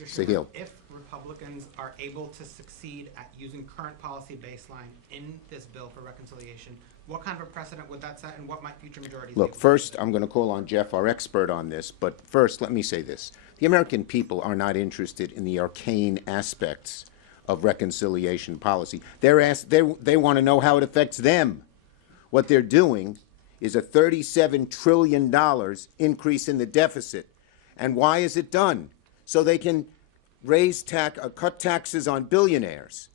Yes, Senator Sahil. Schumer, if Republicans are able to succeed at using current policy baseline in this bill for reconciliation, what kind of a precedent would that set, and what might future majorities Look, do? first, I'm going to call on Jeff, our expert on this, but first, let me say this. The American people are not interested in the arcane aspects of reconciliation policy. They want to know how it affects them. What they're doing is a $37 trillion increase in the deficit. And why is it done? So they can cut taxes on billionaires.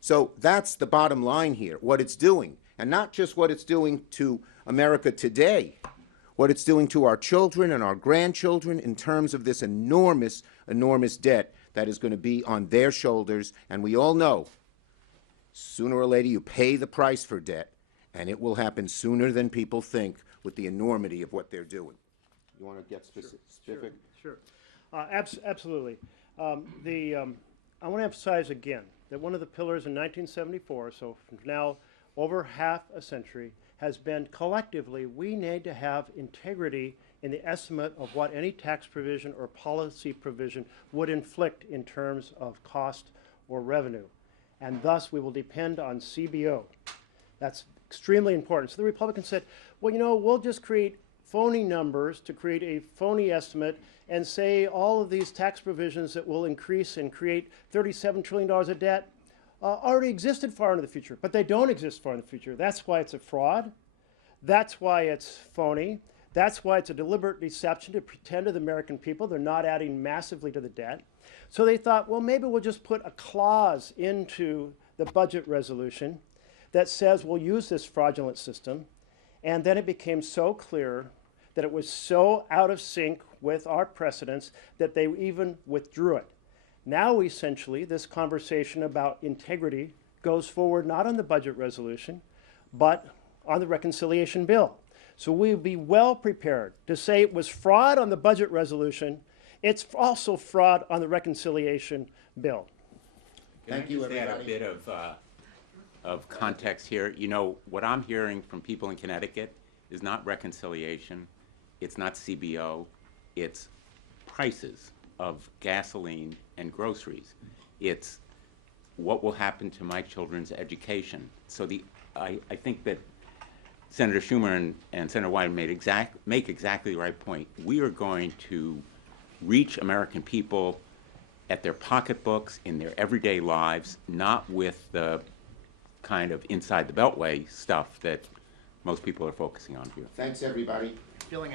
So that's the bottom line here, what it's doing. And not just what it's doing to America today, what it's doing to our children and our grandchildren in terms of this enormous, enormous debt that is going to be on their shoulders. And we all know, sooner or later, you pay the price for debt, and it will happen sooner than people think with the enormity of what they're doing. You want to get specific? Sure. Absolutely. I want to emphasize again that one of the pillars in 1974, so from now over half a century, has been collectively we need to have integrity in the estimate of what any tax provision or policy provision would inflict in terms of cost or revenue. And thus we will depend on CBO. That's extremely important. So the Republicans said, well, you know, we'll just create phony numbers to create a phony estimate and say all of these tax provisions that will increase and create $37 trillion of debt already existed far into the future, but they don't exist far in the future. That's why it's a fraud. That's why it's phony. That's why it's a deliberate deception to pretend to the American people they're not adding massively to the debt. So they thought, well, maybe we'll just put a clause into the budget resolution that says we'll use this fraudulent system. And then it became so clear that it was so out of sync with our precedents that they even withdrew it. Now, essentially, this conversation about integrity goes forward not on the budget resolution, but on the reconciliation bill. So we'll be well prepared to say it was fraud on the budget resolution. It's also fraud on the reconciliation bill. Thank you, everybody. Add a bit of context here. You know, what I'm hearing from people in Connecticut is not reconciliation, it's not CBO, it's prices of gasoline and groceries. It's what will happen to my children's education. So I think that Senator Schumer and Senator Wyden make exactly the right point. We are going to reach American people at their pocketbooks, in their everyday lives, not with the kind of inside the beltway stuff that most people are focusing on here. Thanks, everybody. Feeling